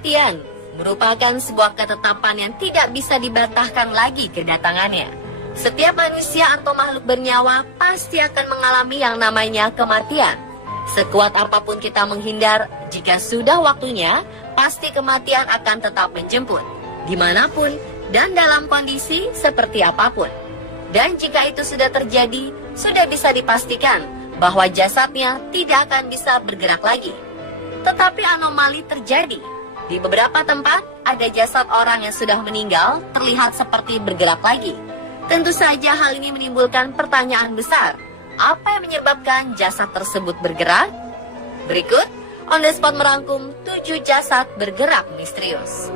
Kematian merupakan sebuah ketetapan yang tidak bisa dibantahkan lagi kedatangannya. Setiap manusia atau makhluk bernyawa pasti akan mengalami yang namanya kematian. Sekuat apapun kita menghindar, jika sudah waktunya, pasti kematian akan tetap menjemput, dimanapun dan dalam kondisi seperti apapun. Dan jika itu sudah terjadi, sudah bisa dipastikan bahwa jasadnya tidak akan bisa bergerak lagi. Tetapi anomali terjadi. Di beberapa tempat, ada jasad orang yang sudah meninggal terlihat seperti bergerak lagi. Tentu saja hal ini menimbulkan pertanyaan besar. Apa yang menyebabkan jasad tersebut bergerak? Berikut, On The Spot merangkum 7 jasad bergerak misterius.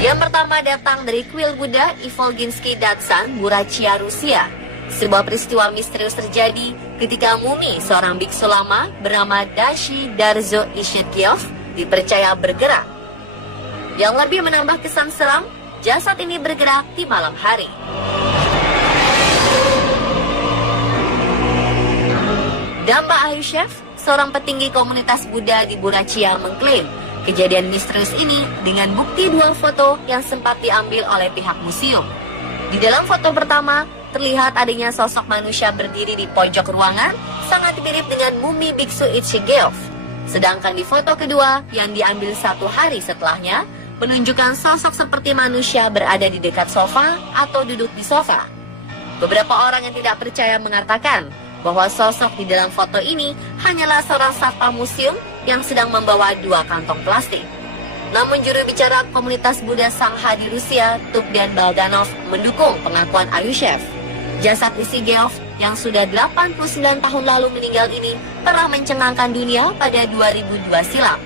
Yang pertama datang dari kuil Buddha Ivolginsky Datsan, Burachia, Rusia. Sebuah peristiwa misterius terjadi ketika mumi seorang biksu lama bernama Dashi Darzo Ishetkiov dipercaya bergerak. Yang lebih menambah kesan seram, jasad ini bergerak di malam hari. Damba Ayushev, seorang petinggi komunitas Buddha di Burachia, mengklaim kejadian misterius ini dengan bukti 2 foto yang sempat diambil oleh pihak museum. Di dalam foto pertama, terlihat adanya sosok manusia berdiri di pojok ruangan, sangat mirip dengan mumi biksu Ishetkiov. Sedangkan di foto kedua, yang diambil 1 hari setelahnya, menunjukkan sosok seperti manusia berada di dekat sofa atau duduk di sofa. Beberapa orang yang tidak percaya mengatakan bahwa sosok di dalam foto ini hanyalah seorang satpam museum yang sedang membawa 2 kantong plastik. Namun juru bicara komunitas Buddha Sangha di Rusia, Tugdan Baldanov, mendukung pengakuan Ayushev. Jasad Ishetkiov yang sudah 89 tahun lalu meninggal ini pernah mencengangkan dunia pada 2002 silam.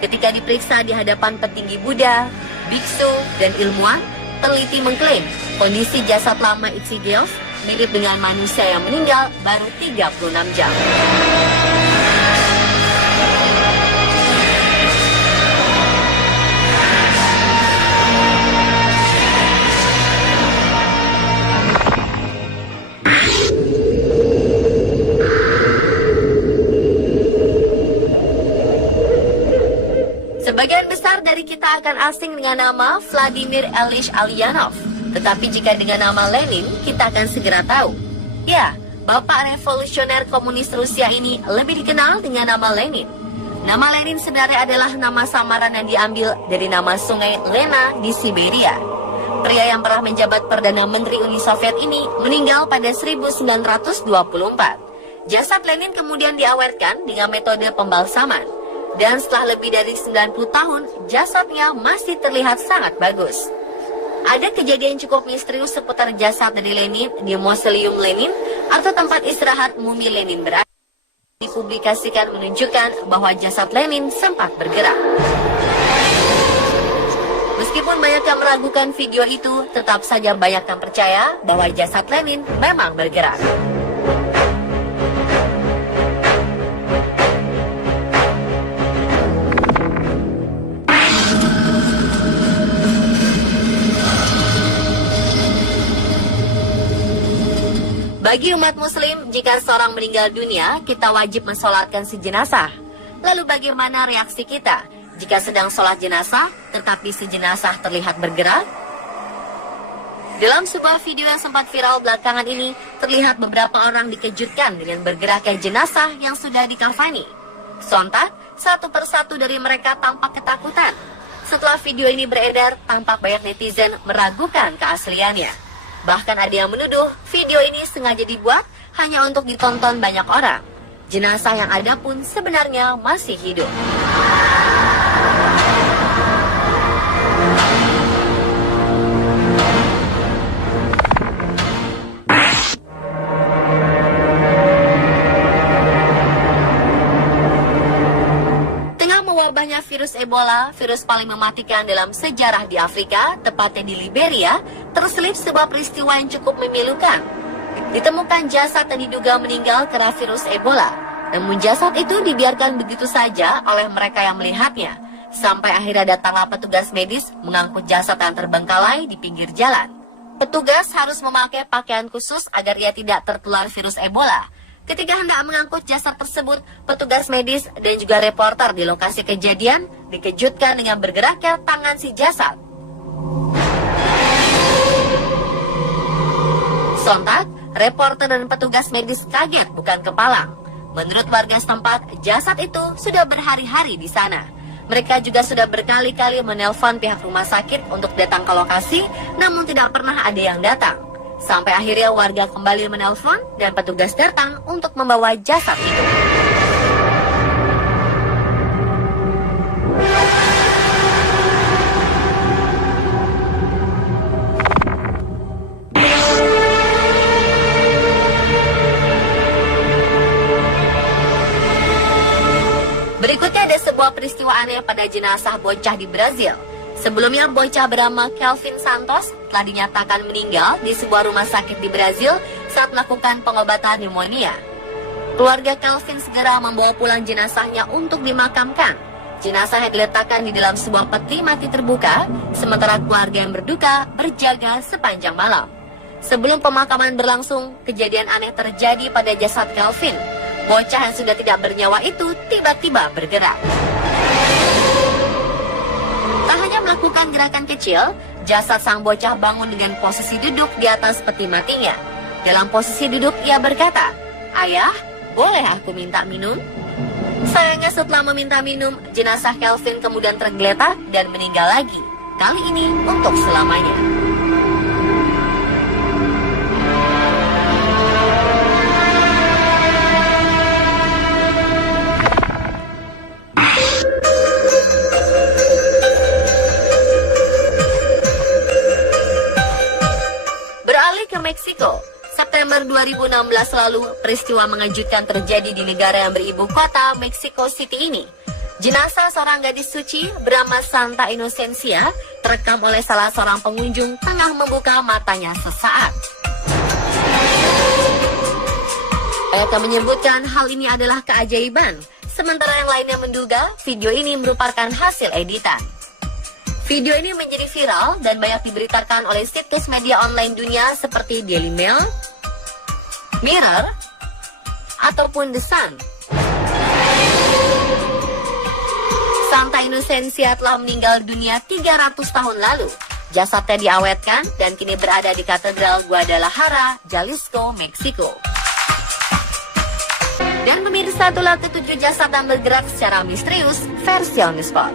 Ketika diperiksa di hadapan petinggi Buddha, biksu, dan ilmuwan, teliti mengklaim kondisi jasad lama Ishetkiov mirip dengan manusia yang meninggal baru 36 jam. Sebagian besar dari kita akan asing dengan nama Vladimir Ilyich Ulyanov. Tetapi jika dengan nama Lenin, kita akan segera tahu. Ya, Bapak Revolusioner Komunis Rusia ini lebih dikenal dengan nama Lenin. Nama Lenin sebenarnya adalah nama samaran yang diambil dari nama sungai Lena di Siberia. Pria yang pernah menjabat Perdana Menteri Uni Soviet ini meninggal pada 1924. Jasad Lenin kemudian diawetkan dengan metode pembalsaman. Dan setelah lebih dari 90 tahun, jasadnya masih terlihat sangat bagus. Ada kejadian cukup misterius seputar jasad dari Lenin di Mausoleum Lenin atau tempat istirahat mumi Lenin berada. Dipublikasikan menunjukkan bahwa jasad Lenin sempat bergerak. Meskipun banyak yang meragukan video itu, tetap saja banyak yang percaya bahwa jasad Lenin memang bergerak. Bagi umat muslim, jika seorang meninggal dunia, kita wajib mensolatkan si jenazah. Lalu bagaimana reaksi kita jika sedang sholat jenazah, tetapi si jenazah terlihat bergerak? Dalam sebuah video yang sempat viral belakangan ini, terlihat beberapa orang dikejutkan dengan bergeraknya jenazah yang sudah dikafani. Sontak, satu persatu dari mereka tampak ketakutan. Setelah video ini beredar, tampak banyak netizen meragukan keasliannya. Bahkan ada yang menuduh video ini sengaja dibuat hanya untuk ditonton banyak orang. Jenazah yang ada pun sebenarnya masih hidup. Wabahnya virus Ebola, virus paling mematikan dalam sejarah di Afrika, tepatnya di Liberia, terselip sebuah peristiwa yang cukup memilukan. Ditemukan jasad yang diduga meninggal karena virus Ebola. Namun jasad itu dibiarkan begitu saja oleh mereka yang melihatnya, Sampai akhirnya datanglah petugas medis mengangkut jasad yang terbengkalai di pinggir jalan. Petugas harus memakai pakaian khusus agar ia tidak tertular virus Ebola. Ketika hendak mengangkut jasad tersebut, petugas medis dan juga reporter di lokasi kejadian dikejutkan dengan bergeraknya tangan si jasad. Sontak, reporter dan petugas medis kaget bukan kepalang. Menurut warga setempat, jasad itu sudah berhari-hari di sana. Mereka juga sudah berkali-kali menelpon pihak rumah sakit untuk datang ke lokasi, namun tidak pernah ada yang datang. Sampai akhirnya warga kembali menelpon dan petugas datang untuk membawa jasad itu. Berikutnya ada sebuah peristiwa aneh pada jenazah bocah di Brazil. Sebelumnya bocah bernama Kelvin Santos telah dinyatakan meninggal di sebuah rumah sakit di Brazil saat melakukan pengobatan pneumonia. Keluarga Kelvin segera membawa pulang jenazahnya untuk dimakamkan. Jenazahnya diletakkan di dalam sebuah peti mati terbuka, sementara keluarga yang berduka berjaga sepanjang malam. Sebelum pemakaman berlangsung, kejadian aneh terjadi pada jasad Kelvin. Bocah yang sudah tidak bernyawa itu tiba-tiba bergerak. Tak hanya melakukan gerakan kecil, jasad sang bocah bangun dengan posisi duduk di atas peti matinya. Dalam posisi duduk, ia berkata, "Ayah, boleh aku minta minum?" Sayangnya setelah meminta minum, jenazah Kelvin kemudian tergeletak dan meninggal lagi. Kali ini untuk selamanya. Meksiko. September 2016 lalu, peristiwa mengejutkan terjadi di negara yang beribu kota Mexico City ini. Jenazah seorang gadis suci bernama Santa Inocencia terekam oleh salah seorang pengunjung tengah membuka matanya sesaat. Mereka menyebutkan hal ini adalah keajaiban, sementara yang lainnya menduga video ini merupakan hasil editan. Video ini menjadi viral dan banyak diberitakan oleh situs media online dunia seperti Daily Mail, Mirror, ataupun The Sun. Santa Inocencia telah meninggal dunia 300 tahun lalu. Jasadnya diawetkan dan kini berada di Katedral Guadalajara, Jalisco, Meksiko. Dan pemirsa, itulah ketujuh jasad yang bergerak secara misterius versi On The Spot.